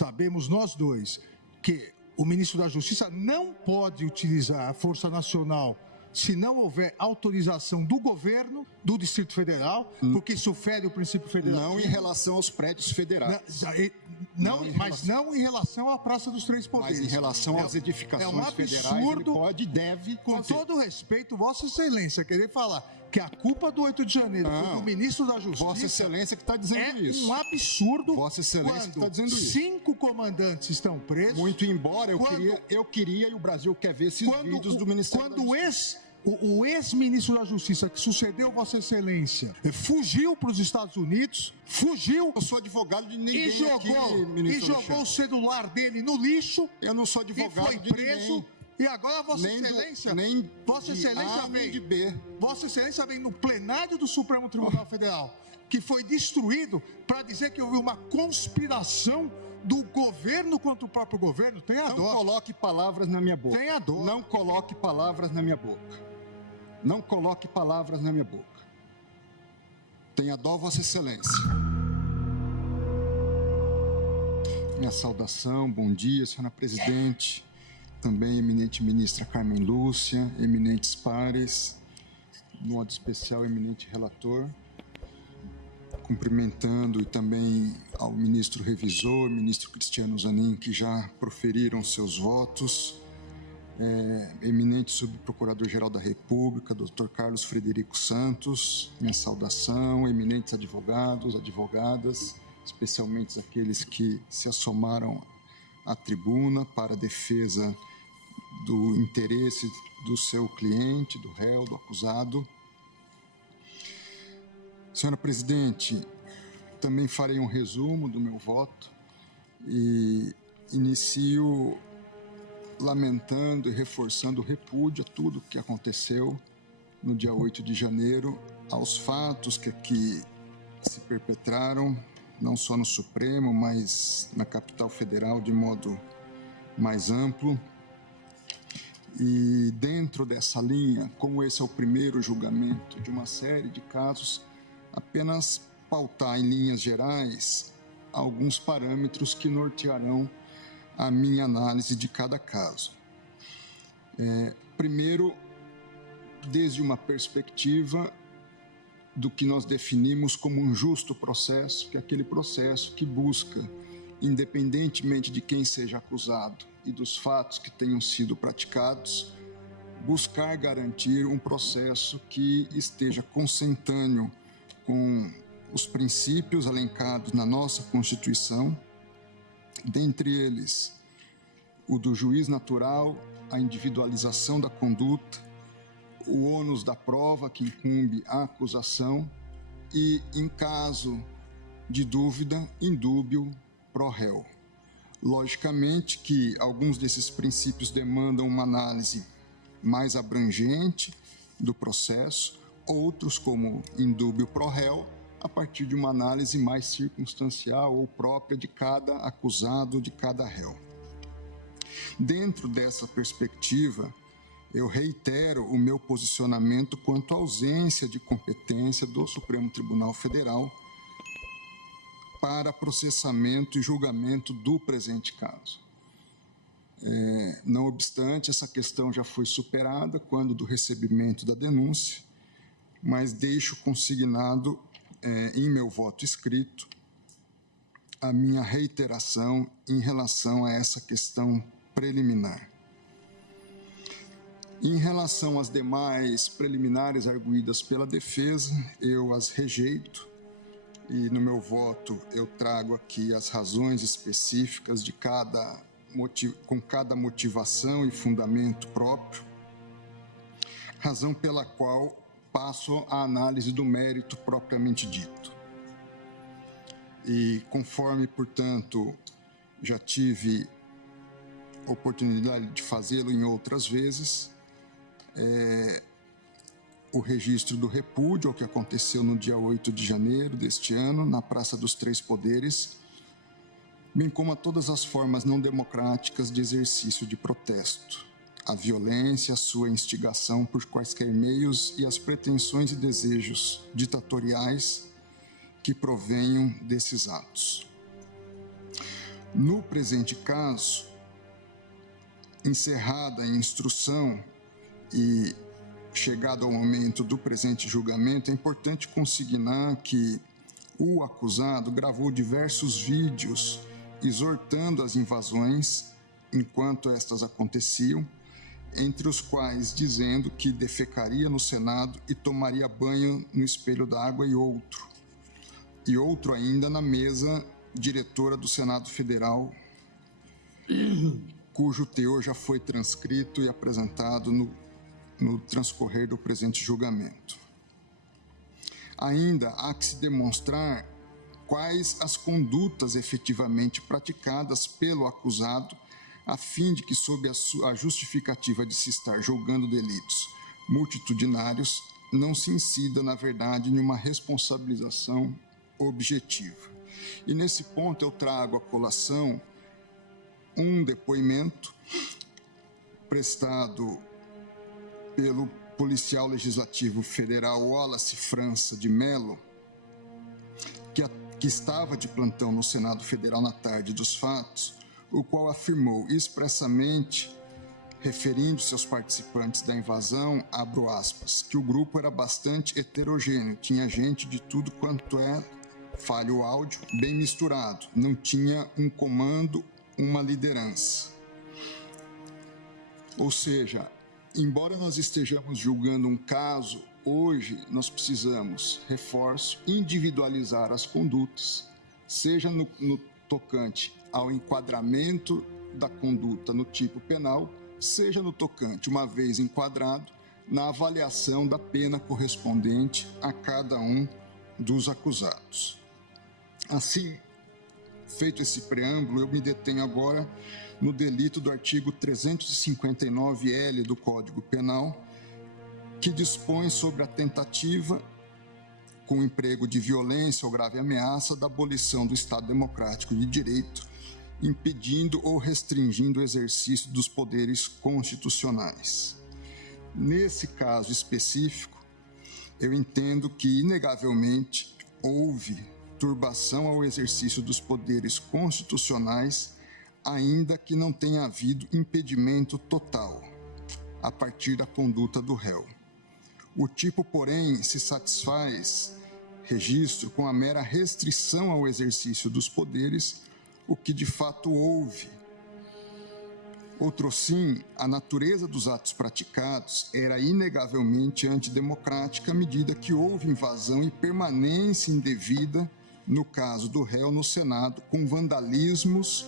sabemos nós dois que o ministro da Justiça não pode utilizar a Força Nacional se não houver autorização do governo do Distrito Federal, porque isso fere o princípio federal. Não em relação aos prédios federais. Não em relação à Praça dos Três Poderes. Mas em relação às edificações federais, ele pode e deve com conter. todo respeito, Vossa Excelência, querer falar que a culpa do 8 de janeiro foi do ministro da Justiça... Vossa Excelência que está dizendo isso. É um absurdo. Vossa Excelência que está dizendo isso. 5 comandantes estão presos. Muito embora eu queria e o Brasil quer ver esses vídeos do Ministério da Justiça. O ex-ministro da Justiça, que sucedeu Vossa Excelência, fugiu para os Estados Unidos, fugiu... Eu sou advogado de ninguém e jogou o celular dele no lixo. Eu não sou advogado de ninguém. E agora Vossa Excelência vem no plenário do Supremo Tribunal Federal, que foi destruído, para dizer que houve uma conspiração do governo contra o próprio governo. Tenha dó. Não coloque palavras na minha boca. Tenha dó. Não coloque palavras na minha boca. Não coloque palavras na minha boca. Tenha dó, Vossa Excelência. Minha saudação, bom dia, senhora presidente, também eminente ministra Carmen Lúcia, eminentes pares, de modo especial, eminente relator, cumprimentando e também ao ministro revisor, ministro Cristiano Zanin, que já proferiram seus votos, eminente subprocurador-geral da República, Dr. Carlos Frederico Santos, minha saudação, eminentes advogados, advogadas, especialmente aqueles que se assomaram à tribuna para a defesa do interesse do seu cliente, do réu, do acusado. Senhora presidente, também farei um resumo do meu voto e inicio lamentando e reforçando o repúdio a tudo o que aconteceu no dia 8 de janeiro, aos fatos que aqui se perpetraram, não só no Supremo, mas na capital federal de modo mais amplo. E dentro dessa linha, como esse é o primeiro julgamento de uma série de casos, apenas pautar em linhas gerais alguns parâmetros que nortearão a minha análise de cada caso. Primeiro, desde uma perspectiva do que nós definimos como um justo processo, que é aquele processo que busca, independentemente de quem seja acusado e dos fatos que tenham sido praticados, buscar garantir um processo que esteja consentâneo com os princípios elencados na nossa Constituição, dentre eles o do juiz natural, a individualização da conduta, o ônus da prova que incumbe à acusação e, em caso de dúvida, indúbio pro réu. Logicamente que alguns desses princípios demandam uma análise mais abrangente do processo, outros, como indúbio pro réu, a partir de uma análise mais circunstancial ou própria de cada acusado, de cada réu. Dentro dessa perspectiva, eu reitero o meu posicionamento quanto à ausência de competência do Supremo Tribunal Federal para processamento e julgamento do presente caso. Não obstante, essa questão já foi superada quando do recebimento da denúncia, mas deixo consignado em meu voto escrito a minha reiteração em relação a essa questão preliminar. Em relação às demais preliminares arguídas pela defesa, eu as rejeito e no meu voto eu trago aqui as razões específicas de com cada motivação e fundamento próprio, razão pela qual passo à análise do mérito propriamente dito. E conforme, portanto, já tive oportunidade de fazê-lo em outras vezes, o registro do repúdio ao que aconteceu no dia 8 de janeiro deste ano, na Praça dos Três Poderes, bem como a todas as formas não democráticas de exercício de protesto, a violência, a sua instigação por quaisquer meios e as pretensões e desejos ditatoriais que provenham desses atos. No presente caso, encerrada a instrução e chegado ao momento do presente julgamento, é importante consignar que o acusado gravou diversos vídeos exortando as invasões enquanto estas aconteciam, entre os quais dizendo que defecaria no Senado e tomaria banho no espelho d'água e outro ainda na mesa diretora do Senado Federal, cujo teor já foi transcrito e apresentado no transcorrer do presente julgamento. Ainda há que se demonstrar quais as condutas efetivamente praticadas pelo acusado, a fim de que, sob a justificativa de se estar julgando delitos multitudinários, não se incida, na verdade, em uma responsabilização objetiva. E nesse ponto eu trago à colação um depoimento prestado pelo policial legislativo federal Wallace França de Mello, que estava de plantão no Senado Federal na tarde dos fatos, o qual afirmou expressamente, referindo-se aos participantes da invasão, abro aspas, que o grupo era bastante heterogêneo, tinha gente de tudo quanto é, falha o áudio, bem misturado, não tinha um comando, uma liderança. Ou seja, embora nós estejamos julgando um caso, hoje nós precisamos, reforço, individualizar as condutas, seja no tocante ao enquadramento da conduta no tipo penal, seja no tocante, uma vez enquadrado, na avaliação da pena correspondente a cada um dos acusados. Assim, feito esse preâmbulo, eu me detenho agora no delito do artigo 359-L do Código Penal, que dispõe sobre a tentativa, com emprego de violência ou grave ameaça, da abolição do Estado Democrático de Direito, impedindo ou restringindo o exercício dos poderes constitucionais. Nesse caso específico, eu entendo que, inegavelmente, houve turbação ao exercício dos poderes constitucionais, ainda que não tenha havido impedimento total, a partir da conduta do réu. O tipo, porém, se satisfaz registro com a mera restrição ao exercício dos poderes, o que de fato houve. Outrosim, a natureza dos atos praticados era inegavelmente antidemocrática à medida que houve invasão e permanência indevida, no caso do réu no Senado, com vandalismos,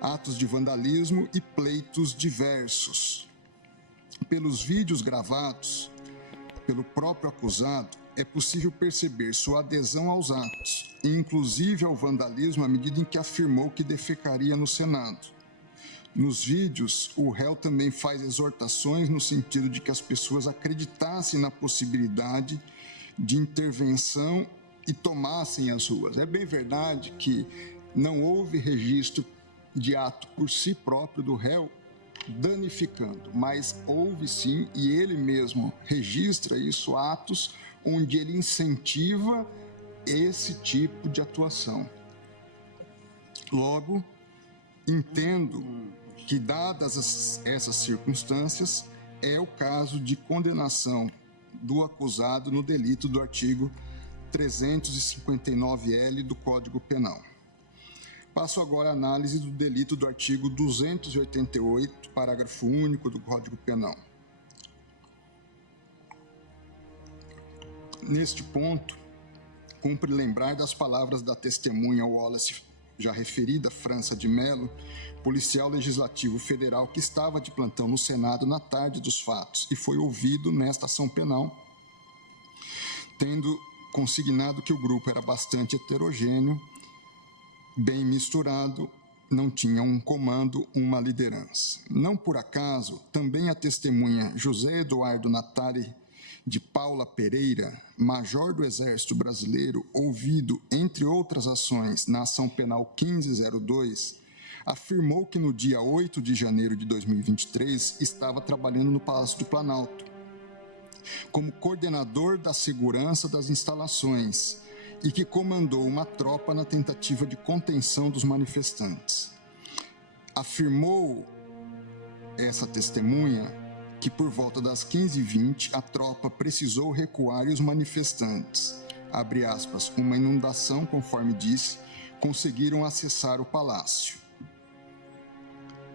atos de vandalismo e pleitos diversos. Pelos vídeos gravados pelo próprio acusado, é possível perceber sua adesão aos atos, inclusive ao vandalismo, à medida em que afirmou que defecaria no Senado. Nos vídeos, o réu também faz exortações no sentido de que as pessoas acreditassem na possibilidade de intervenção e tomassem as ruas. É bem verdade que não houve registro de ato por si próprio do réu danificando, mas houve sim, e ele mesmo registra isso, atos onde ele incentiva esse tipo de atuação. Logo, entendo que, dadas essas circunstâncias, é o caso de condenação do acusado no delito do artigo 359-L do Código Penal. Passo agora à análise do delito do artigo 288, parágrafo único do Código Penal. Neste ponto, cumpre lembrar das palavras da testemunha Wallace, já referida, França de Mello, policial legislativo federal que estava de plantão no Senado na tarde dos fatos e foi ouvido nesta ação penal, tendo consignado que o grupo era bastante heterogêneo, bem misturado, não tinha um comando, uma liderança. Não por acaso, também a testemunha José Eduardo Natari de Paula Pereira, major do Exército Brasileiro, ouvido, entre outras ações, na ação penal 1502, afirmou que no dia 8 de janeiro de 2023 estava trabalhando no Palácio do Planalto, como coordenador da segurança das instalações e que comandou uma tropa na tentativa de contenção dos manifestantes. Afirmou essa testemunha que por volta das 15h20 a tropa precisou recuar e os manifestantes, abre aspas, uma inundação, conforme disse, conseguiram acessar o palácio.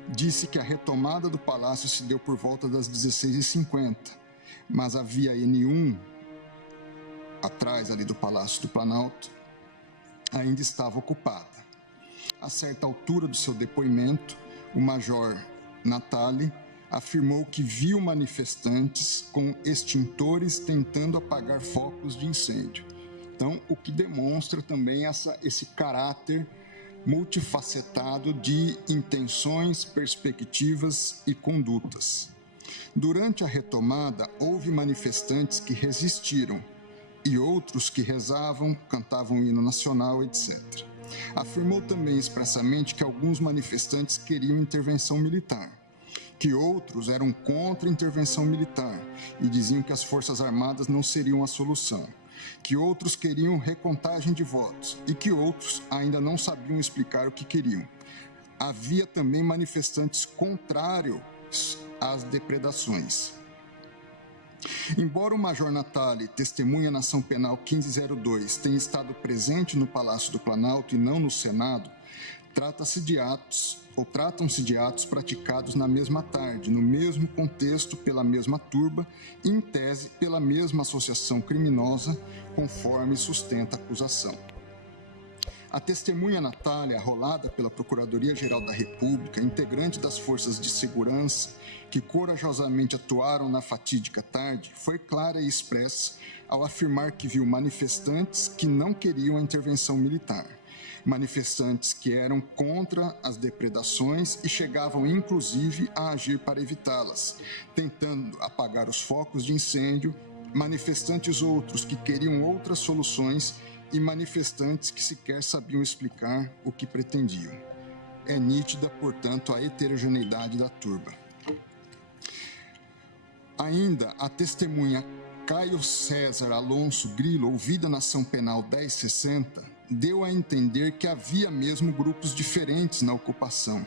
Disse que a retomada do palácio se deu por volta das 16h50, mas a via N1, atrás ali do Palácio do Planalto, ainda estava ocupada. A certa altura do seu depoimento, o major Natali afirmou que viu manifestantes com extintores tentando apagar focos de incêndio. Então, o que demonstra também esse caráter multifacetado de intenções, perspectivas e condutas. Durante a retomada, houve manifestantes que resistiram e outros que rezavam, cantavam o hino nacional, etc. Afirmou também expressamente que alguns manifestantes queriam intervenção militar, que outros eram contra a intervenção militar e diziam que as Forças Armadas não seriam a solução, que outros queriam recontagem de votos e que outros ainda não sabiam explicar o que queriam. Havia também manifestantes contrários às depredações. Embora o Major Natali, testemunha na ação penal 1502, tenha estado presente no Palácio do Planalto e não no Senado, tratam-se de atos praticados na mesma tarde, no mesmo contexto, pela mesma turba, em tese pela mesma associação criminosa, conforme sustenta a acusação. A testemunha Natália, arrolada pela Procuradoria-Geral da República, integrante das forças de segurança que corajosamente atuaram na fatídica tarde, foi clara e expressa ao afirmar que viu manifestantes que não queriam a intervenção militar, manifestantes que eram contra as depredações e chegavam inclusive a agir para evitá-las, tentando apagar os focos de incêndio, manifestantes outros que queriam outras soluções e manifestantes que sequer sabiam explicar o que pretendiam. É nítida, portanto, a heterogeneidade da turba. Ainda a testemunha Caio César Alonso Grilo, ouvida na ação penal 1060, deu a entender que havia mesmo grupos diferentes na ocupação,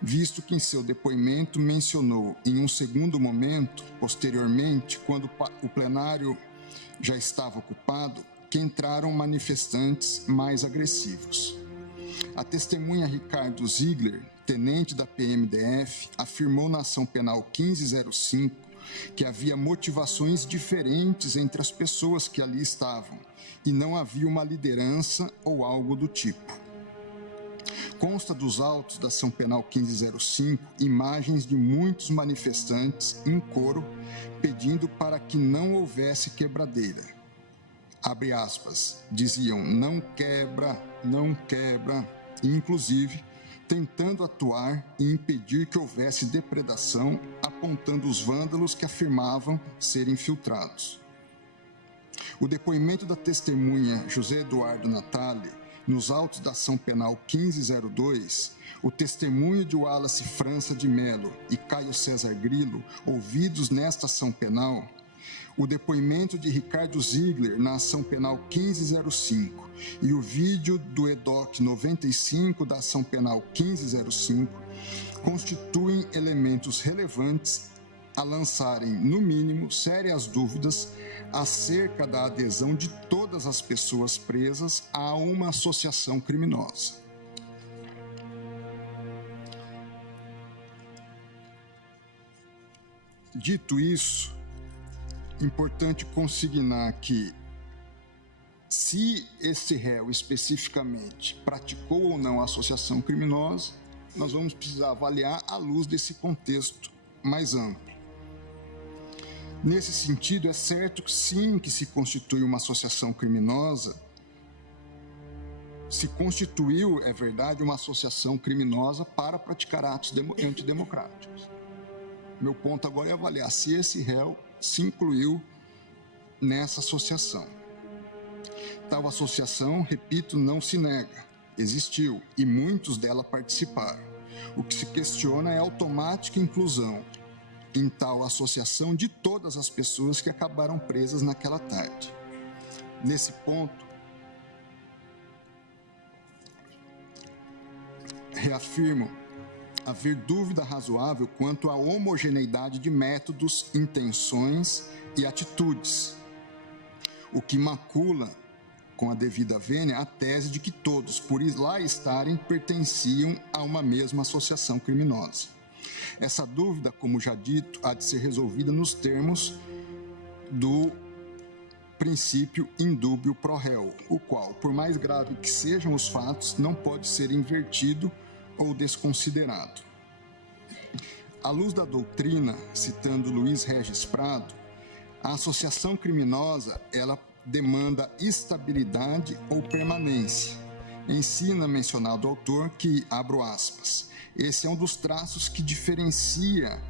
visto que em seu depoimento mencionou, em um segundo momento, posteriormente, quando o plenário já estava ocupado, que entraram manifestantes mais agressivos. A testemunha Ricardo Ziegler, tenente da PMDF, afirmou na ação penal 1505 que havia motivações diferentes entre as pessoas que ali estavam e não havia uma liderança ou algo do tipo. Consta dos autos da ação penal 1505 imagens de muitos manifestantes em coro pedindo para que não houvesse quebradeira. Abre aspas, diziam não quebra, e inclusive tentando atuar e impedir que houvesse depredação, apontando os vândalos que afirmavam serem infiltrados. O depoimento da testemunha José Eduardo Natali, nos autos da ação penal 1502, o testemunho de Wallace França de Mello e Caio César Grilo, ouvidos nesta ação penal, o depoimento de Ricardo Ziegler na ação penal 1505 e o vídeo do EDOC 95 da ação penal 1505 constituem elementos relevantes a lançarem, no mínimo, sérias dúvidas acerca da adesão de todas as pessoas presas a uma associação criminosa. Dito isso, importante consignar que, se esse réu especificamente praticou ou não a associação criminosa, nós vamos precisar avaliar à luz desse contexto mais amplo. Nesse sentido, é certo que sim, que se constitui uma associação criminosa, se constituiu, é verdade, uma associação criminosa para praticar atos antidemocráticos. Meu ponto agora é avaliar se esse réu se incluiu nessa associação. Tal associação, repito, não se nega, existiu e muitos dela participaram. O que se questiona é a automática inclusão em tal associação de todas as pessoas que acabaram presas naquela tarde. Nesse ponto, reafirmo haver dúvida razoável quanto à homogeneidade de métodos, intenções e atitudes, o que macula, com a devida vênia, a tese de que todos, por lá estarem, pertenciam a uma mesma associação criminosa. Essa dúvida, como já dito, há de ser resolvida nos termos do princípio indúbio pro réu, o qual, por mais grave que sejam os fatos, não pode ser invertido ou desconsiderado. À luz da doutrina, citando Luiz Regis Prado, a associação criminosa, ela demanda estabilidade ou permanência. Ensina mencionado autor que, abro aspas, esse é um dos traços que diferencia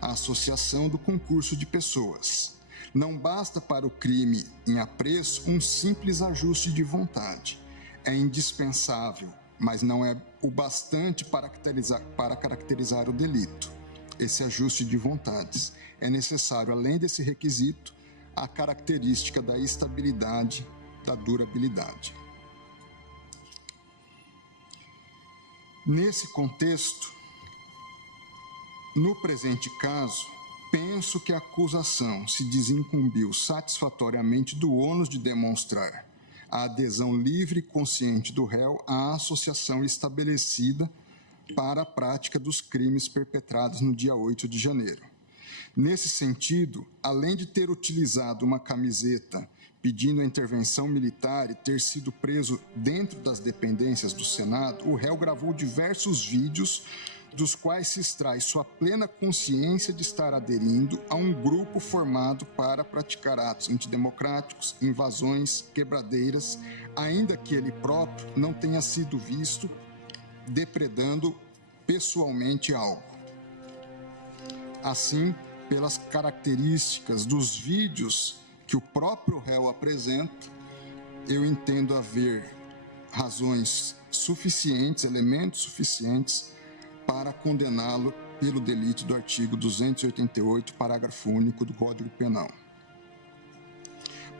a associação do concurso de pessoas. Não basta para o crime em apreço um simples ajuste de vontade. É indispensável, mas não é o bastante para caracterizar o delito. Esse ajuste de vontades. É necessário, além desse requisito, a característica da estabilidade, da durabilidade. Nesse contexto, no presente caso, penso que a acusação se desincumbiu satisfatoriamente do ônus de demonstrar a adesão livre e consciente do réu à associação estabelecida para a prática dos crimes perpetrados no dia 8 de janeiro. Nesse sentido, além de ter utilizado uma camiseta pedindo a intervenção militar e ter sido preso dentro das dependências do Senado, o réu gravou diversos vídeos dos quais se extrai sua plena consciência de estar aderindo a um grupo formado para praticar atos antidemocráticos, invasões, quebradeiras, ainda que ele próprio não tenha sido visto depredando pessoalmente algo. Assim, pelas características dos vídeos que o próprio réu apresenta, eu entendo haver razões suficientes, elementos suficientes para condená-lo pelo delito do artigo 288, parágrafo único do Código Penal.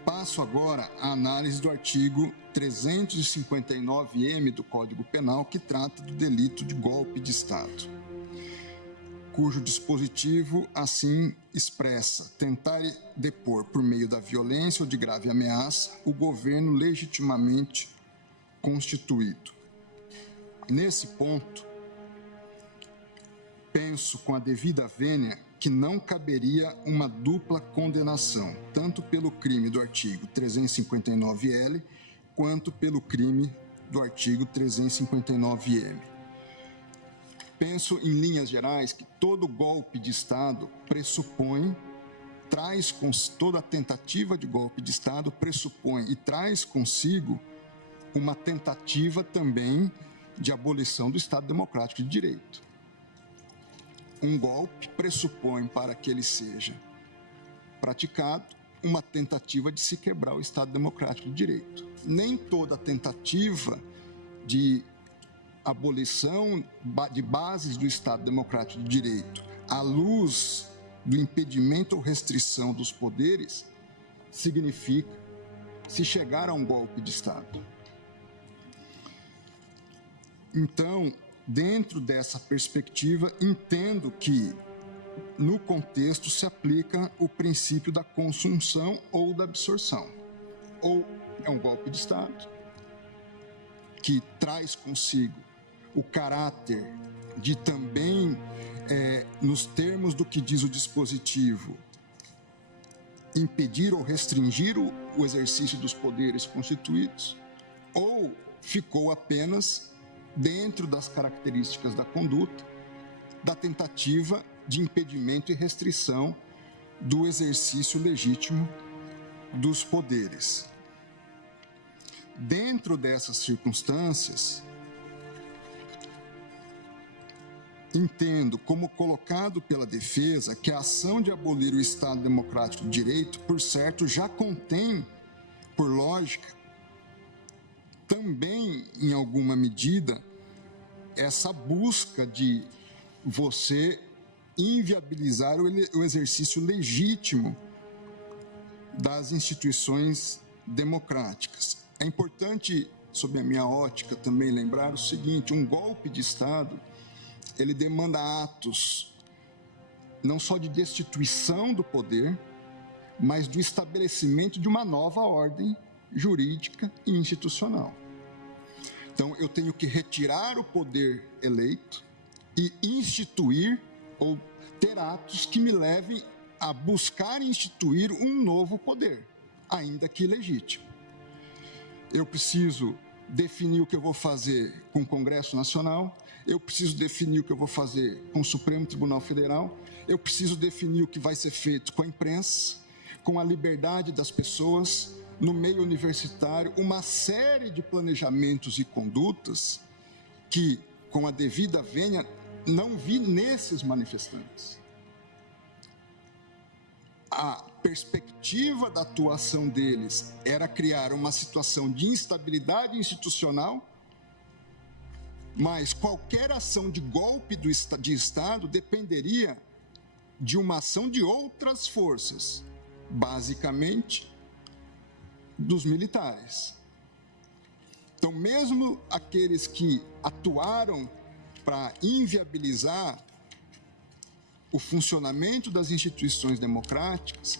Passo agora à análise do artigo 359-M do Código Penal, que trata do delito de golpe de Estado, cujo dispositivo assim expressa tentar depor por meio da violência ou de grave ameaça o governo legitimamente constituído. Nesse ponto, penso com a devida vênia que não caberia uma dupla condenação, tanto pelo crime do artigo 359-L, quanto pelo crime do artigo 359-M. Penso, em linhas gerais, que todo golpe de Estado toda tentativa de golpe de Estado pressupõe e traz consigo uma tentativa também de abolição do Estado Democrático de Direito. Um golpe pressupõe, para que ele seja praticado, uma tentativa de se quebrar o Estado Democrático de Direito. Nem toda tentativa de abolição de bases do Estado Democrático de Direito à luz do impedimento ou restrição dos poderes significa se chegar a um golpe de Estado. Então, dentro dessa perspectiva, entendo que, no contexto, se aplica o princípio da consunção ou da absorção. Ou é um golpe de Estado que traz consigo o caráter de também, nos termos do que diz o dispositivo, impedir ou restringir o exercício dos poderes constituídos, ou ficou apenas dentro das características da conduta, da tentativa de impedimento e restrição do exercício legítimo dos poderes. Dentro dessas circunstâncias, entendo como colocado pela defesa que a ação de abolir o Estado Democrático de Direito, por certo, já contém, por lógica, também, em alguma medida, essa busca de você inviabilizar o exercício legítimo das instituições democráticas. É importante, sob a minha ótica, também lembrar o seguinte: um golpe de Estado ele demanda atos não só de destituição do poder, mas do estabelecimento de uma nova ordem jurídica e institucional. Então, eu tenho que retirar o poder eleito e instituir ou ter atos que me levem a buscar instituir um novo poder, ainda que ilegítimo. Eu preciso definir o que eu vou fazer com o Congresso Nacional, eu preciso definir o que eu vou fazer com o Supremo Tribunal Federal, eu preciso definir o que vai ser feito com a imprensa, com a liberdade das pessoas, no meio universitário, uma série de planejamentos e condutas que, com a devida vênia, não vi nesses manifestantes. A perspectiva da atuação deles era criar uma situação de instabilidade institucional, mas qualquer ação de golpe de Estado dependeria de uma ação de outras forças, basicamente dos militares. Então, mesmo aqueles que atuaram para inviabilizar o funcionamento das instituições democráticas,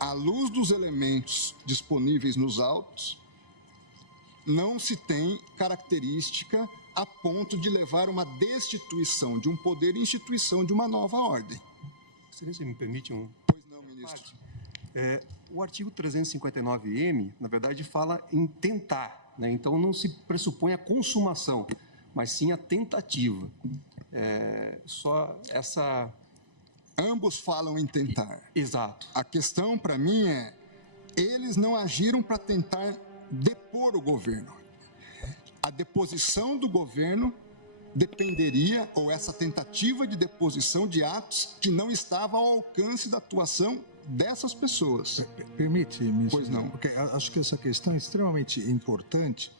à luz dos elementos disponíveis nos autos, não se tem característica a ponto de levar uma destituição de um poder e instituição de uma nova ordem. Excelência, me permite um... Pois não, ministro. O artigo 359-M, na verdade, fala em tentar, né? Então, não se pressupõe a consumação, mas sim a tentativa. Só essa... Ambos falam em tentar. Exato. A questão, para mim, é eles não agiram para tentar depor o governo. A deposição do governo dependeria, ou essa tentativa de deposição de atos que não estava ao alcance da atuação dessas pessoas. Permite, ministro? Pois não. Porque acho que essa questão é extremamente importante,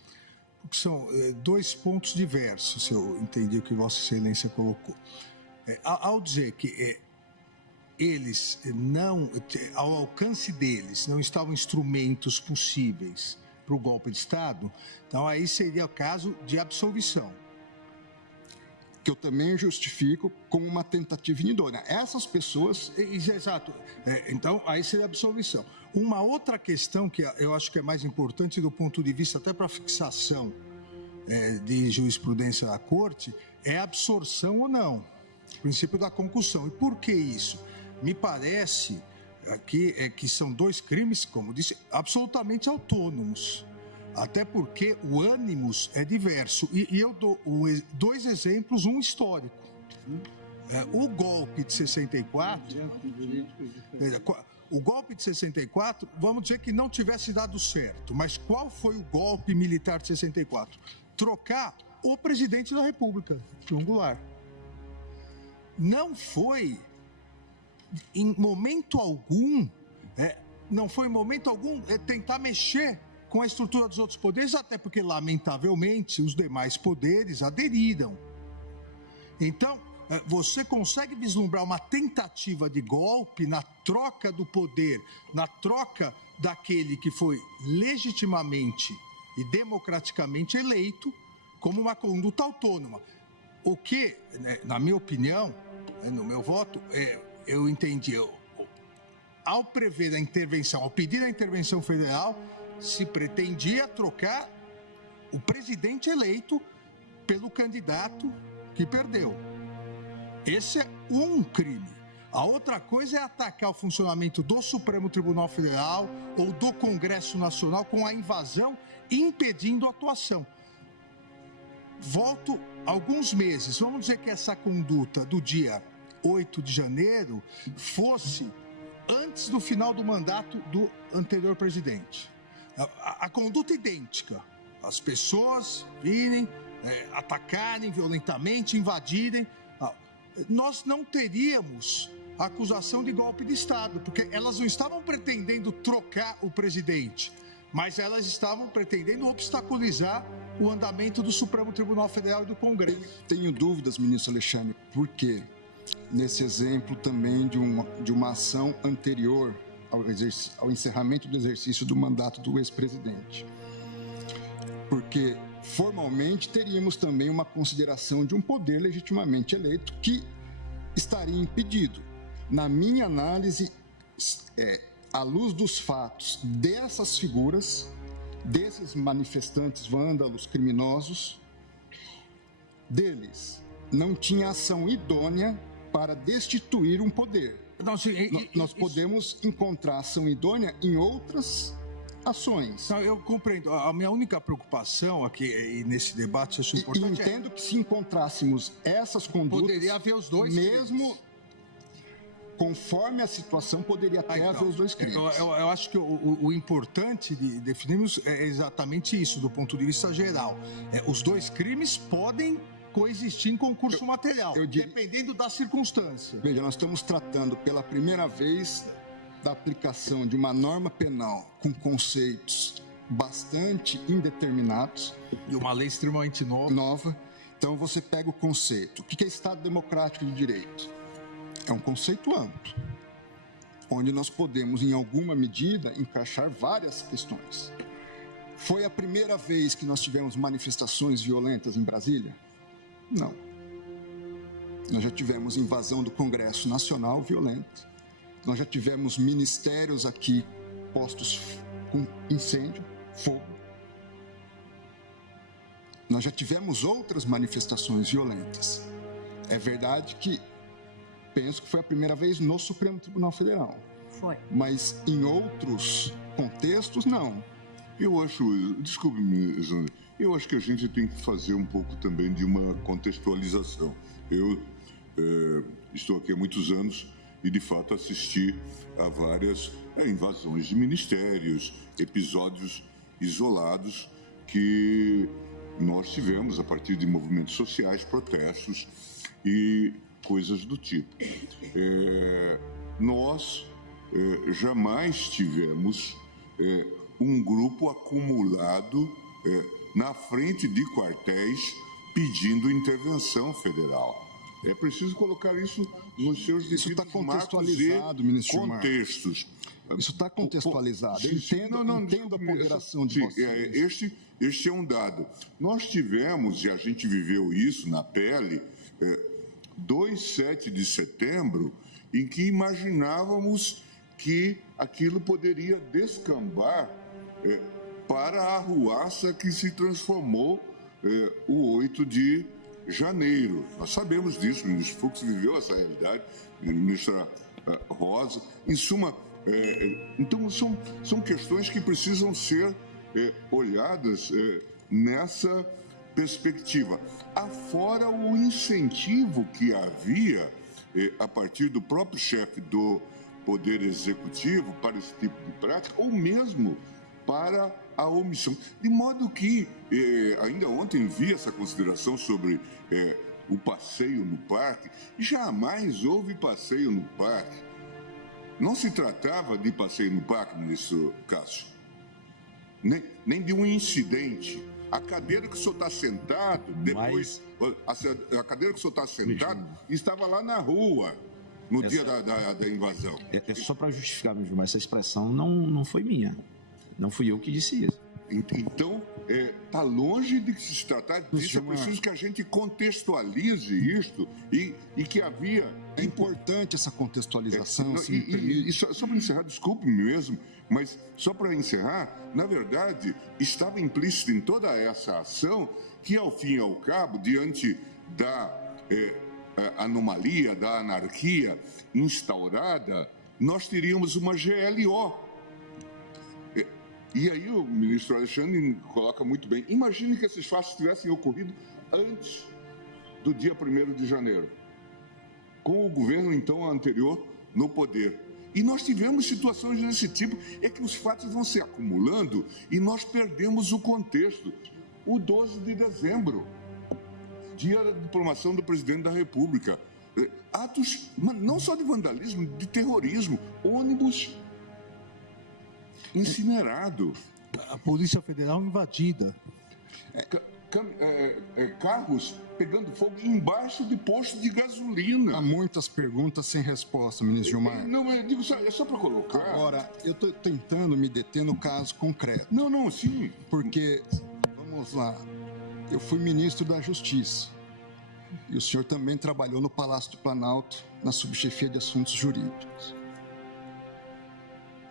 porque são dois pontos diversos, se eu entendi o que Vossa Excelência colocou. Ao dizer que eles não, ao alcance deles, não estavam instrumentos possíveis para o golpe de Estado, então aí seria o caso de absolvição. Que eu também justifico como uma tentativa inidônea. Essas pessoas... Exato. Então, aí seria absolvição. Uma outra questão que eu acho que é mais importante do ponto de vista até para a fixação de jurisprudência da Corte é a absorção ou não. O princípio da concussão. E por que isso? Me parece aqui que são dois crimes, como disse, absolutamente autônomos. Até porque o ânimos é diverso. E eu dou dois exemplos, um histórico. O golpe de 64... O golpe de 64, vamos dizer que não tivesse dado certo. Mas qual foi o golpe militar de 64? Trocar o presidente da República, João Goulart. Não foi, em momento algum, tentar mexer com a estrutura dos outros poderes, até porque, lamentavelmente, os demais poderes aderiram. Então, você consegue vislumbrar uma tentativa de golpe na troca do poder, na troca daquele que foi legitimamente e democraticamente eleito como uma conduta autônoma. O que, na minha opinião, no meu voto, eu entendi, ao prever a intervenção, ao pedir a intervenção federal, se pretendia trocar o presidente eleito pelo candidato que perdeu. Esse é um crime. A outra coisa é atacar o funcionamento do Supremo Tribunal Federal ou do Congresso Nacional com a invasão, impedindo a atuação. Volto alguns meses. Vamos dizer que essa conduta do dia 8 de janeiro fosse antes do final do mandato do anterior presidente. A conduta idêntica. As pessoas virem, atacarem violentamente, invadirem. Nós não teríamos acusação de golpe de Estado, porque elas não estavam pretendendo trocar o presidente, mas elas estavam pretendendo obstaculizar o andamento do Supremo Tribunal Federal e do Congresso. Tenho dúvidas, ministro Alexandre, por quê? Nesse exemplo também de uma ação anterior ao encerramento do exercício do mandato do ex-presidente. Porque formalmente teríamos também uma consideração de um poder legitimamente eleito que estaria impedido. Na minha análise, à luz dos fatos dessas figuras, desses manifestantes vândalos criminosos, deles não tinha ação idônea para destituir um poder. Não, Nós podemos encontrar ação idônea em outras ações. Não, eu compreendo. A minha única preocupação aqui e nesse debate, isso é importante. E entendo que se encontrássemos essas condutas, poderia haver os dois mesmo crimes. Conforme a situação, poderia até haver os dois crimes. Eu acho que o importante de definirmos é exatamente isso, do ponto de vista geral. Os dois crimes podem coexistir em concurso material, dependendo da circunstância. Veja, nós estamos tratando pela primeira vez da aplicação de uma norma penal com conceitos bastante indeterminados. E uma lei extremamente nova. Então, você pega o conceito. O que é Estado Democrático de Direito? É um conceito amplo, onde nós podemos, em alguma medida, encaixar várias questões. Foi a primeira vez que nós tivemos manifestações violentas em Brasília? Não. Nós já tivemos invasão do Congresso Nacional violenta. Nós já tivemos ministérios aqui postos com incêndio, fogo. Nós já tivemos outras manifestações violentas. É verdade que penso que foi a primeira vez no Supremo Tribunal Federal. Foi. Mas em outros contextos, não. Eu acho, desculpe-me, Zandra, eu acho que a gente tem que fazer um pouco também de uma contextualização. Eu estou aqui há muitos anos e, de fato, assisti a várias invasões de ministérios, episódios isolados que nós tivemos a partir de movimentos sociais, protestos e coisas do tipo. Nós jamais tivemos um grupo acumulado na frente de quartéis pedindo intervenção federal. É preciso colocar isso nos seus devidos marcos e contextos. Isso está contextualizado. Eu entendo a ponderação de vocês. Este é um dado. Nós tivemos, e a gente viveu isso na pele, 7 de setembro, em que imaginávamos que aquilo poderia descambar para a arruaça que se transformou o 8 de janeiro. Nós sabemos disso, o ministro Fux viveu essa realidade, a ministra Rosa. Em suma, então são questões que precisam ser olhadas nessa perspectiva. Afora o incentivo que havia a partir do próprio chefe do Poder Executivo para esse tipo de prática, ou mesmo para a omissão. De modo que, ainda ontem vi essa consideração sobre o passeio no parque. Jamais houve passeio no parque. Não se tratava de passeio no parque, ministro Cássio, nem de um incidente. A cadeira que o senhor está sentado, depois, a cadeira que o senhor está sentado, estava lá na rua, no dia da invasão. É só para justificar mesmo, mas essa expressão não foi minha. Não fui eu que disse isso. Então, está longe de se tratar disso. É preciso que a gente contextualize isto e que havia... É importante essa contextualização. E só para encerrar, desculpe-me mesmo, mas só para encerrar, na verdade, estava implícito em toda essa ação que, ao fim e ao cabo, diante da anomalia, da anarquia instaurada, nós teríamos uma GLO. E aí o ministro Alexandre coloca muito bem. Imagine que esses fatos tivessem ocorrido antes do dia 1º de janeiro, com o governo, então, anterior no poder. E nós tivemos situações desse tipo. É que os fatos vão se acumulando e nós perdemos o contexto. O 12 de dezembro, dia da diplomação do presidente da República. Atos, não só de vandalismo, de terrorismo. Ônibus incinerado. A Polícia Federal invadida. Carros pegando fogo embaixo de posto de gasolina. Há muitas perguntas sem resposta, ministro Gilmar. Não, eu digo só para colocar. Agora, eu estou tentando me deter no caso concreto. Não, sim. Porque, vamos lá, eu fui ministro da Justiça. E o senhor também trabalhou no Palácio do Planalto, na subchefia de assuntos jurídicos.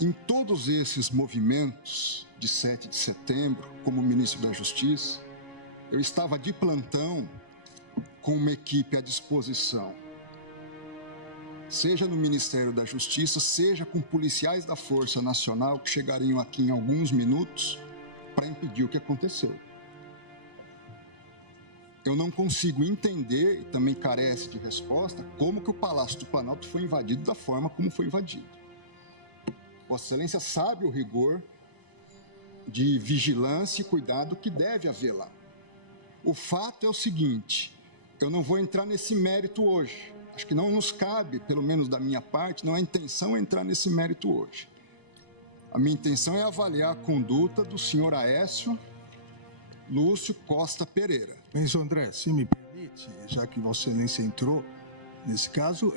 Em todos esses movimentos de 7 de setembro, como ministro da Justiça, eu estava de plantão com uma equipe à disposição, seja no Ministério da Justiça, seja com policiais da Força Nacional que chegariam aqui em alguns minutos para impedir o que aconteceu. Eu não consigo entender, e também carece de resposta, como que o Palácio do Planalto foi invadido da forma como foi invadido. Vossa Excelência sabe o rigor de vigilância e cuidado que deve haver lá. O fato é o seguinte, eu não vou entrar nesse mérito hoje. Acho que não nos cabe, pelo menos da minha parte, não é intenção entrar nesse mérito hoje. A minha intenção é avaliar a conduta do senhor Aécio Lúcio Costa Pereira. Ministro André, se me permite, já que Vossa Excelência entrou, nesse caso,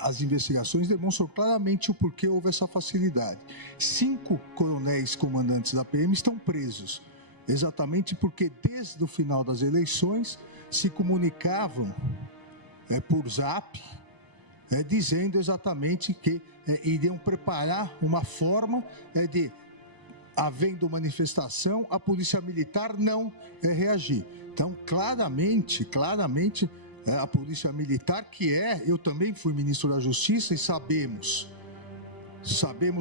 as investigações demonstram claramente o porquê houve essa facilidade. 5 coronéis comandantes da PM estão presos, exatamente porque desde o final das eleições se comunicavam por zap, dizendo exatamente que iriam preparar uma forma de, havendo manifestação, a polícia militar não reagir. Então, claramente, a polícia militar, eu também fui ministro da Justiça e sabemos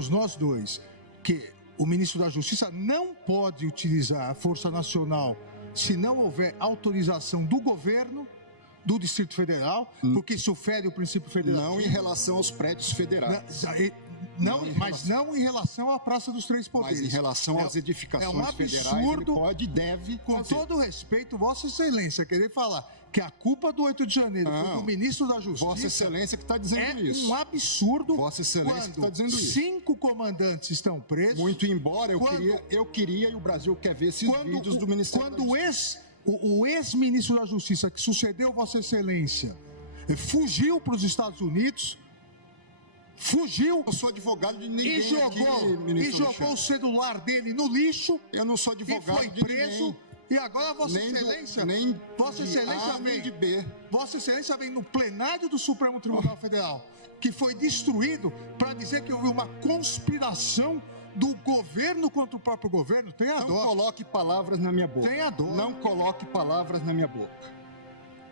nós dois, que o ministro da Justiça não pode utilizar a Força Nacional se não houver autorização do governo do Distrito Federal, porque isso fere o princípio federal. Não em relação aos prédios federais. Mas não em relação à Praça dos Três Poderes. Mas em relação às edificações federais, ele pode e deve com fazer. todo respeito, Vossa Excelência, querer falar que a culpa do 8 de janeiro foi do ministro da Justiça... Vossa Excelência que está dizendo isso. É um absurdo. Vossa Excelência que está dizendo isso. 5 comandantes estão presos... Muito embora eu queria e o Brasil quer ver esses vídeos do Ministério da Justiça. O ex-ministro da Justiça que sucedeu Vossa Excelência fugiu para os Estados Unidos... Fugiu. Eu sou advogado de ninguém e jogou o celular dele no lixo. Eu não sou advogado e foi preso. E agora Vossa Excelência, Vossa Excelência vem no plenário do Supremo Tribunal Federal, que foi destruído, para dizer que houve uma conspiração do governo contra o próprio governo. Tenha dó. Não coloque palavras na minha boca. Tenha dó. Não coloque palavras na minha boca.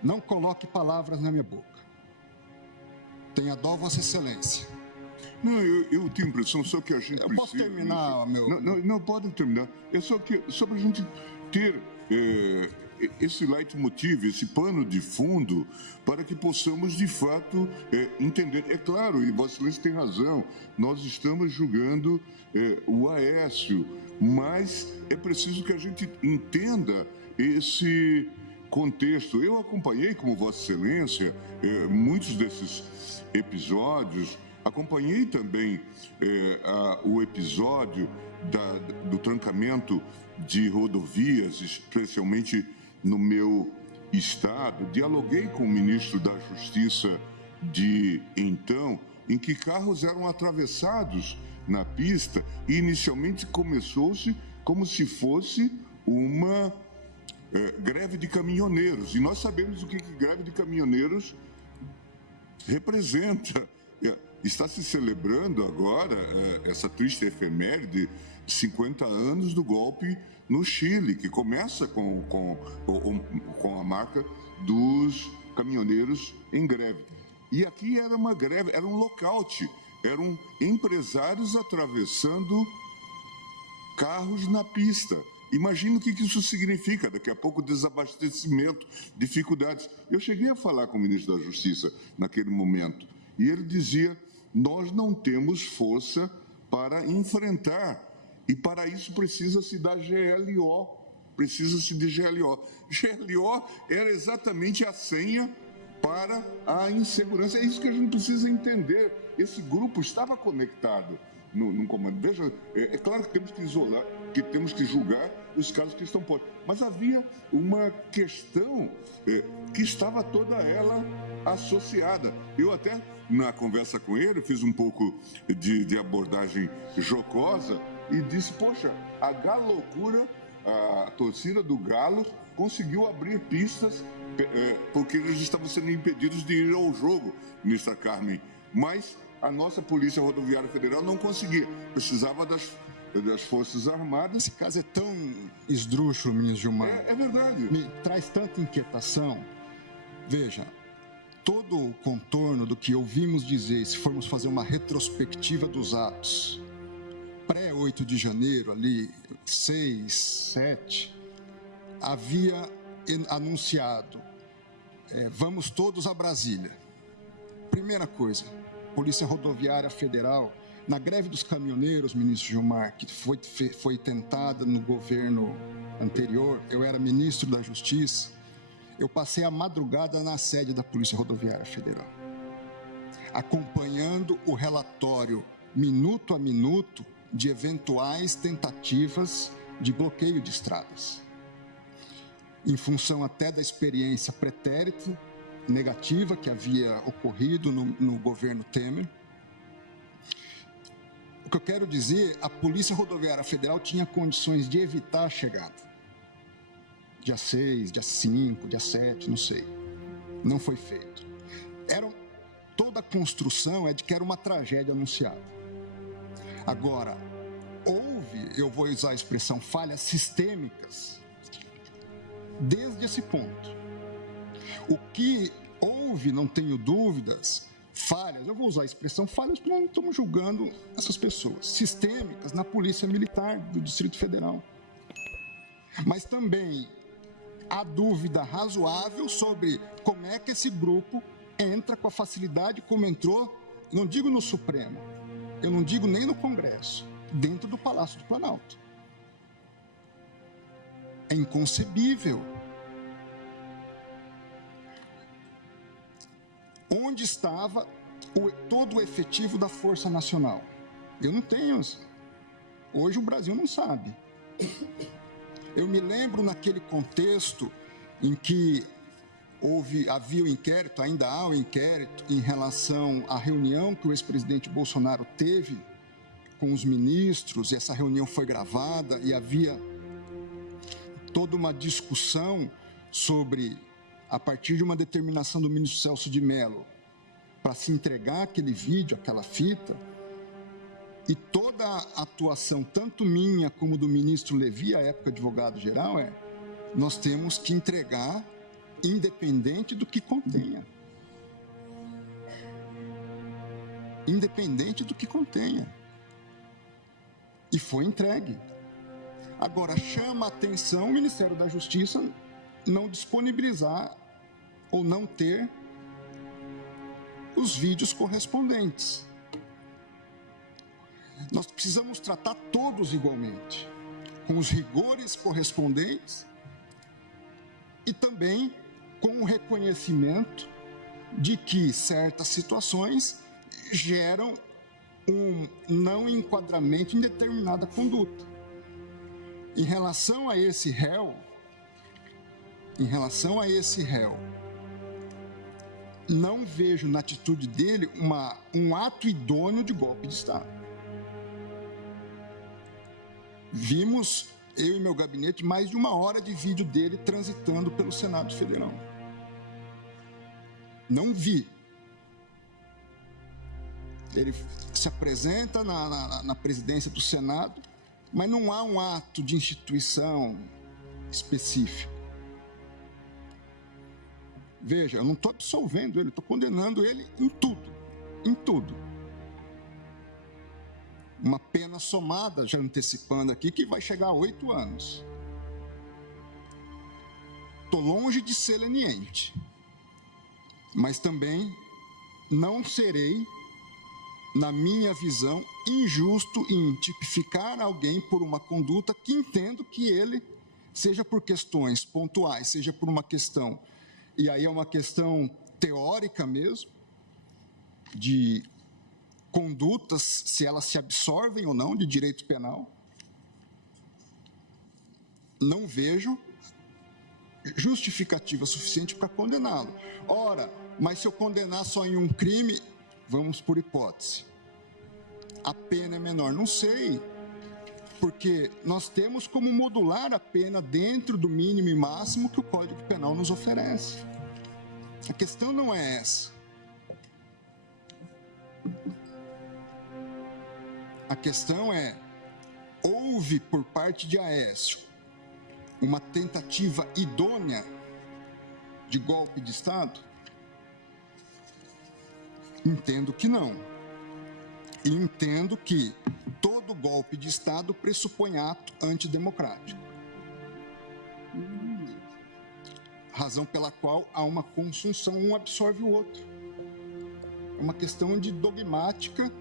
Não coloque palavras na minha boca. Tenha dó, Vossa Excelência. Não, eu tenho a impressão só que a gente precisa... Posso terminar, meu... Não, pode terminar. É só para a gente ter esse leitmotiv, esse pano de fundo, para que possamos, de fato, entender. É claro, e Vossa Excelência tem razão, nós estamos julgando o Aécio, mas é preciso que a gente entenda esse contexto. Eu acompanhei, como Vossa Excelência, muitos desses episódios, acompanhei também o episódio do trancamento de rodovias, especialmente no meu estado. Dialoguei com o ministro da Justiça de então, em que carros eram atravessados na pista e inicialmente começou-se como se fosse uma greve de caminhoneiros. E nós sabemos o que greve de caminhoneiros representa. Está se celebrando agora essa triste efeméride, 50 anos do golpe no Chile, que começa com a marca dos caminhoneiros em greve. E aqui era uma greve, era um lockout, eram empresários atravessando carros na pista. Imagina o que isso significa, daqui a pouco desabastecimento, dificuldades. Eu cheguei a falar com o ministro da Justiça naquele momento, e ele dizia, nós não temos força para enfrentar, e para isso precisa-se da GLO, precisa-se de GLO. GLO era exatamente a senha para a insegurança, é isso que a gente precisa entender. Esse grupo estava conectado no comando. Veja, é claro que temos que isolar, que temos que julgar os casos que estão postos. Mas havia uma questão que estava toda ela associada. Eu até, na conversa com ele, fiz um pouco de abordagem jocosa e disse, poxa, a loucura a torcida do Galo conseguiu abrir pistas porque eles estavam sendo impedidos de ir ao jogo, ministra Carmen. Mas a nossa Polícia Rodoviária Federal não conseguia, precisava das Forças Armadas. Esse caso é tão esdrúxulo, ministro Gilmar. É verdade. Me traz tanta inquietação. Veja, todo o contorno do que ouvimos dizer, se formos fazer uma retrospectiva dos atos, pré-8 de janeiro, ali, 6, 7, havia anunciado, vamos todos a Brasília. Primeira coisa, Polícia Rodoviária Federal, na greve dos caminhoneiros, ministro Gilmar, que foi tentada no governo anterior, eu era ministro da Justiça, eu passei a madrugada na sede da Polícia Rodoviária Federal, acompanhando o relatório minuto a minuto de eventuais tentativas de bloqueio de estradas, em função até da experiência pretérita negativa que havia ocorrido no governo Temer. O que eu quero dizer, a Polícia Rodoviária Federal tinha condições de evitar a chegada. Dia 6, dia 5, dia 7, não sei. Não foi feito. Toda a construção é de que era uma tragédia anunciada. Agora, houve, eu vou usar a expressão, falhas sistêmicas desde esse ponto. O que houve, não tenho dúvidas, falhas, eu vou usar a expressão falhas porque não estamos julgando essas pessoas, sistêmicas na Polícia Militar do Distrito Federal. Mas também há dúvida razoável sobre como é que esse grupo entra com a facilidade como entrou, não digo no Supremo, eu não digo nem no Congresso, dentro do Palácio do Planalto. É inconcebível. Onde estava todo o efetivo da Força Nacional? Eu não tenho. Hoje o Brasil não sabe. Eu me lembro naquele contexto em que havia o inquérito, ainda há o inquérito, em relação à reunião que o ex-presidente Bolsonaro teve com os ministros, e essa reunião foi gravada, e havia toda uma discussão sobre, a partir de uma determinação do ministro Celso de Mello, para se entregar aquele vídeo, aquela fita, e toda a atuação, tanto minha como do ministro Levi, à época advogado-geral, nós temos que entregar independente do que contenha. Independente do que contenha. E foi entregue. Agora, chama a atenção o Ministério da Justiça não disponibilizar ou não ter os vídeos correspondentes. Nós precisamos tratar todos igualmente, com os rigores correspondentes e também com o reconhecimento de que certas situações geram um não enquadramento em determinada conduta. Em relação a esse réu, não vejo na atitude dele um ato idôneo de golpe de Estado. Vimos, eu e meu gabinete, mais de 1 hora de vídeo dele transitando pelo Senado Federal. Não vi. Ele se apresenta na presidência do Senado, mas não há um ato de instituição específico. Veja, eu não estou absolvendo ele, estou condenando ele em tudo. Uma pena somada, já antecipando aqui, que vai chegar a 8 anos. Estou longe de ser leniente, mas também não serei, na minha visão, injusto em tipificar alguém por uma conduta que entendo que ele, seja por questões pontuais, seja por uma questão, e aí é uma questão teórica mesmo, de condutas, se elas se absorvem ou não de direito penal, não vejo justificativa suficiente para condená-lo. Ora, mas se eu condenar só em um crime, vamos por hipótese, a pena é menor. Não sei. Porque nós temos como modular a pena dentro do mínimo e máximo que o Código Penal nos oferece. A questão não é essa. A questão é, houve por parte de Aécio uma tentativa idônea de golpe de Estado? Entendo que não. E entendo que todo golpe de Estado pressupõe ato antidemocrático. Razão pela qual há uma consunção, um absorve o outro. É uma questão de dogmática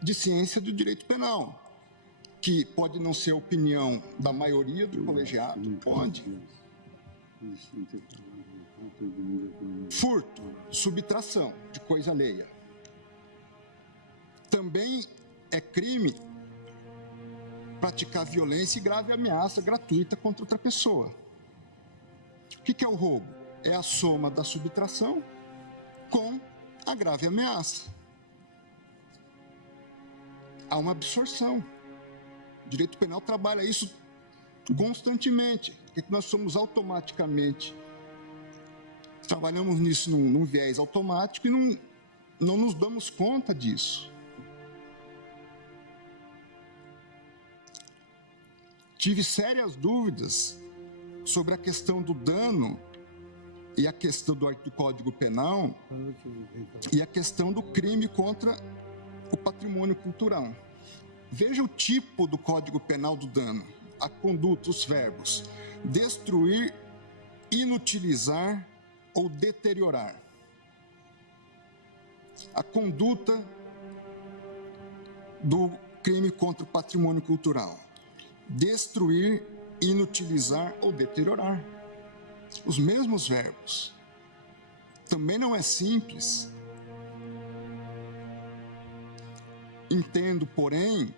de ciência do direito penal, que pode não ser a opinião da maioria do colegiado, pode. Furto, subtração de coisa alheia. Também é crime praticar violência e grave ameaça gratuita contra outra pessoa. O que é o roubo? É a soma da subtração com a grave ameaça. Há uma absorção. O direito penal trabalha isso constantemente. Porque nós somos automaticamente, trabalhamos nisso num viés automático e não nos damos conta disso. Tive sérias dúvidas sobre a questão do dano e a questão do Código Penal e a questão do crime contra o patrimônio cultural. Veja o tipo do Código Penal do dano, a conduta, os verbos: destruir, inutilizar ou deteriorar. A conduta do crime contra o patrimônio cultural: destruir, inutilizar ou deteriorar. Os mesmos verbos. Também não é simples. Entendo, porém,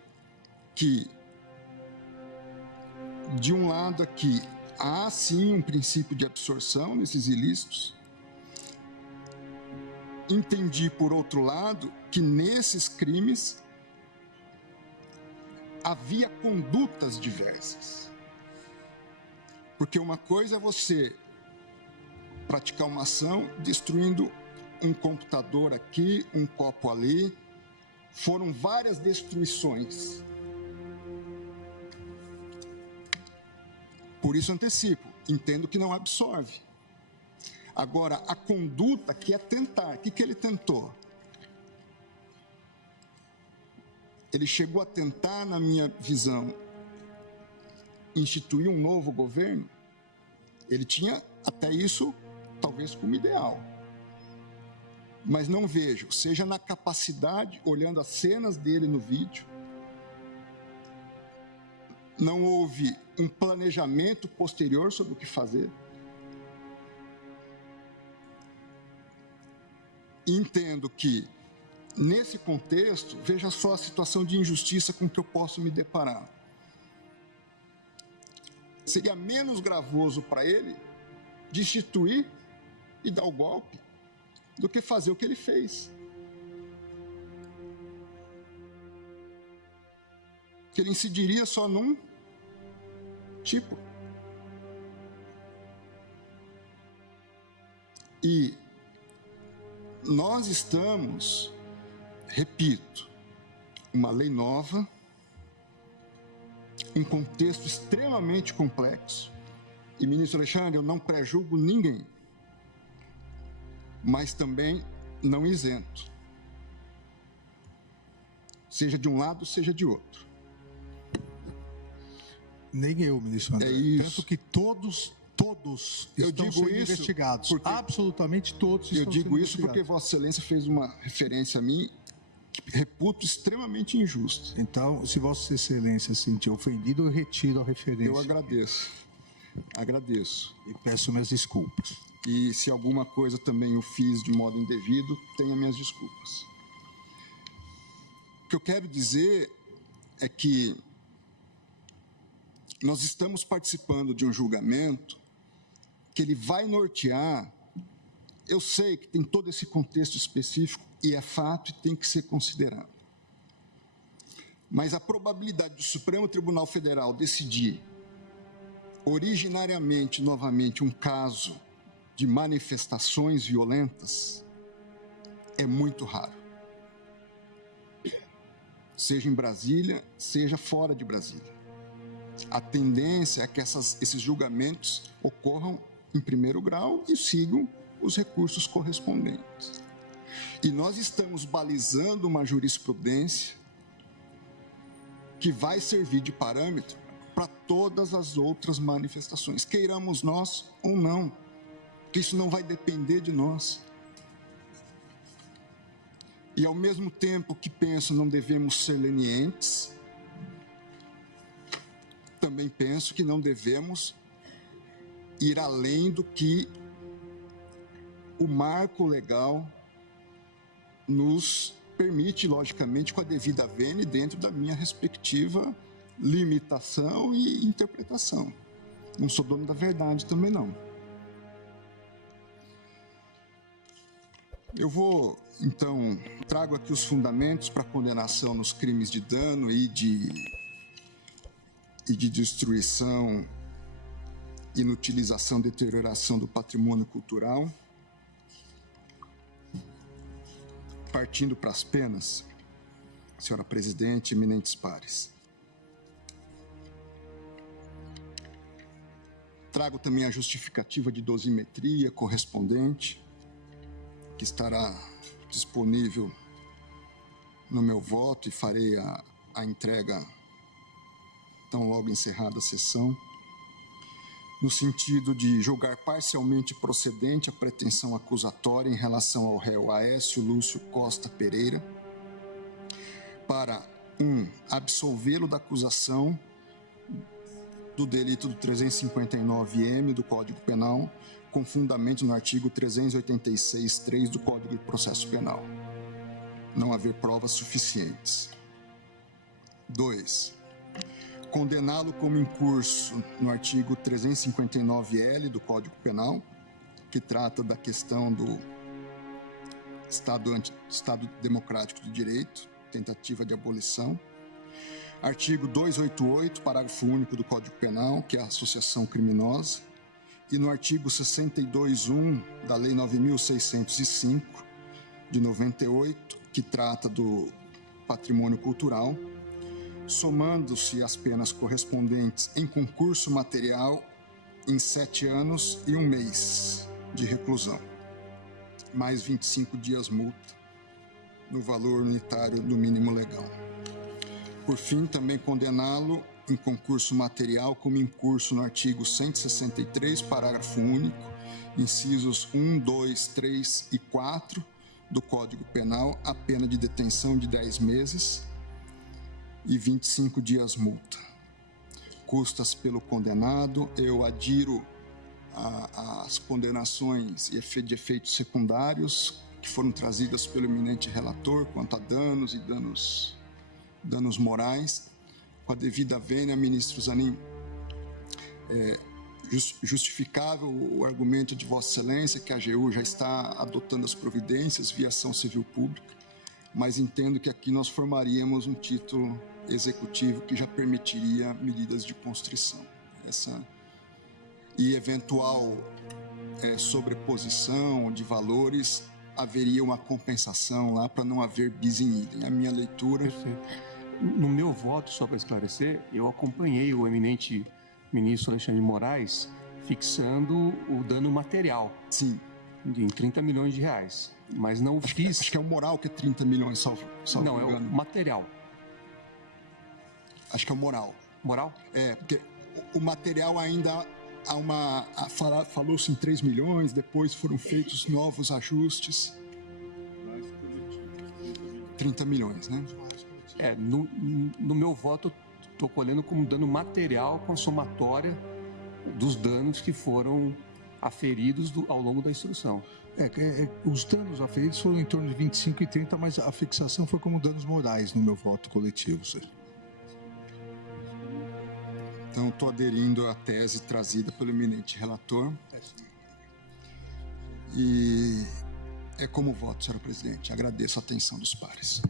que de um lado aqui há sim um princípio de absorção nesses ilícitos. Entendi, por outro lado, que nesses crimes havia condutas diversas. Porque uma coisa é você praticar uma ação destruindo um computador aqui, um copo ali. Foram várias destruições. Por isso antecipo, entendo que não absorve. Agora, a conduta que é tentar, o que ele tentou? Ele chegou a tentar, na minha visão, instituir um novo governo. Ele tinha até isso, talvez, como ideal. Mas não vejo, seja na capacidade, olhando as cenas dele no vídeo, não houve um planejamento posterior sobre o que fazer. Entendo que, nesse contexto, veja só a situação de injustiça com que eu posso me deparar. Seria menos gravoso para ele destituir e dar o golpe do que fazer o que ele fez. Que ele incidiria só num tipo. E nós estamos, repito, uma lei nova, um contexto extremamente complexo. E, ministro Alexandre, eu não pré-julgo ninguém, mas também não isento. Seja de um lado, seja de outro. Nem eu, ministro André. É isso. Tanto que todos estão sendo investigados. Porque absolutamente todos estão eu digo sendo isso porque investigados. Vossa Excelência fez uma referência a mim que reputo extremamente injusta. Então, se Vossa Excelência se sentir ofendido, eu retiro a referência. Eu agradeço. Agradeço. E peço minhas desculpas. E se alguma coisa também eu fiz de modo indevido, tenha minhas desculpas. O que eu quero dizer é que nós estamos participando de um julgamento que ele vai nortear. Eu sei que tem todo esse contexto específico e é fato e tem que ser considerado. Mas a probabilidade do Supremo Tribunal Federal decidir originariamente, novamente, um caso de manifestações violentas é muito raro. Seja em Brasília, seja fora de Brasília. A tendência é que esses julgamentos ocorram em primeiro grau e sigam os recursos correspondentes. E nós estamos balizando uma jurisprudência que vai servir de parâmetro para todas as outras manifestações, queiramos nós ou não, que isso não vai depender de nós. E ao mesmo tempo que penso não devemos ser lenientes, também penso que não devemos ir além do que o marco legal nos permite, logicamente, com a devida vênia, dentro da minha respectiva limitação e interpretação. Não sou dono da verdade também, não. Eu vou, então, trago aqui os fundamentos para condenação nos crimes de dano e de destruição, inutilização, deterioração do patrimônio cultural. Partindo para as penas, senhora presidente, eminentes pares. Trago também a justificativa de dosimetria correspondente, que estará disponível no meu voto e farei a entrega tão logo encerrada a sessão, no sentido de julgar parcialmente procedente a pretensão acusatória em relação ao réu Aécio Lúcio Costa Pereira, para 1. Absolvê-lo da acusação do delito do 359-M do Código Penal, com fundamento no artigo 386-3 do Código de Processo Penal. Não haver provas suficientes. 2. Condená-lo como incurso no artigo 359-L do Código Penal, que trata da questão do Estado Democrático de Direito, tentativa de abolição. Artigo 288, parágrafo único do Código Penal, que é a associação criminosa. E no artigo 62.1 da Lei 9.605, de 98, que trata do patrimônio cultural, somando-se as penas correspondentes em concurso material em 7 anos e 1 mês de reclusão, mais 25 dias multa, no valor unitário do mínimo legal. Por fim, também condená-lo em concurso material como incurso no artigo 163, parágrafo único, incisos 1, 2, 3 e 4 do Código Penal, a pena de detenção de 10 meses e 25 dias multa. Custas pelo condenado, eu adiro às condenações de efeitos secundários que foram trazidas pelo eminente relator quanto a danos e danos morais. Com a devida vênia, ministro Zanin, justificável o argumento de Vossa Excelência que a AGU já está adotando as providências via ação civil pública, mas entendo que aqui nós formaríamos um título executivo que já permitiria medidas de constrição. E eventual sobreposição de valores, haveria uma compensação lá para não haver bis in idem. A minha leitura... Perfeito. No meu voto, só para esclarecer, eu acompanhei o eminente ministro Alexandre de Moraes fixando o dano material. Sim. Em 30 milhões de reais. Mas não fiz... Acho que é o moral que é 30 milhões, salvo não, é o material. Acho que é o moral. Moral? É, porque o material ainda há falou-se em 3 milhões, depois foram feitos novos ajustes. 30 milhões, né? No meu voto, estou colhendo como dano material com a somatória dos danos que foram aferidos ao longo da instrução. Os danos aferidos foram em torno de 25 e 30, mas a fixação foi como danos morais no meu voto coletivo, senhor. Então, estou aderindo à tese trazida pelo eminente relator. E é como voto, senhor presidente. Agradeço a atenção dos pares.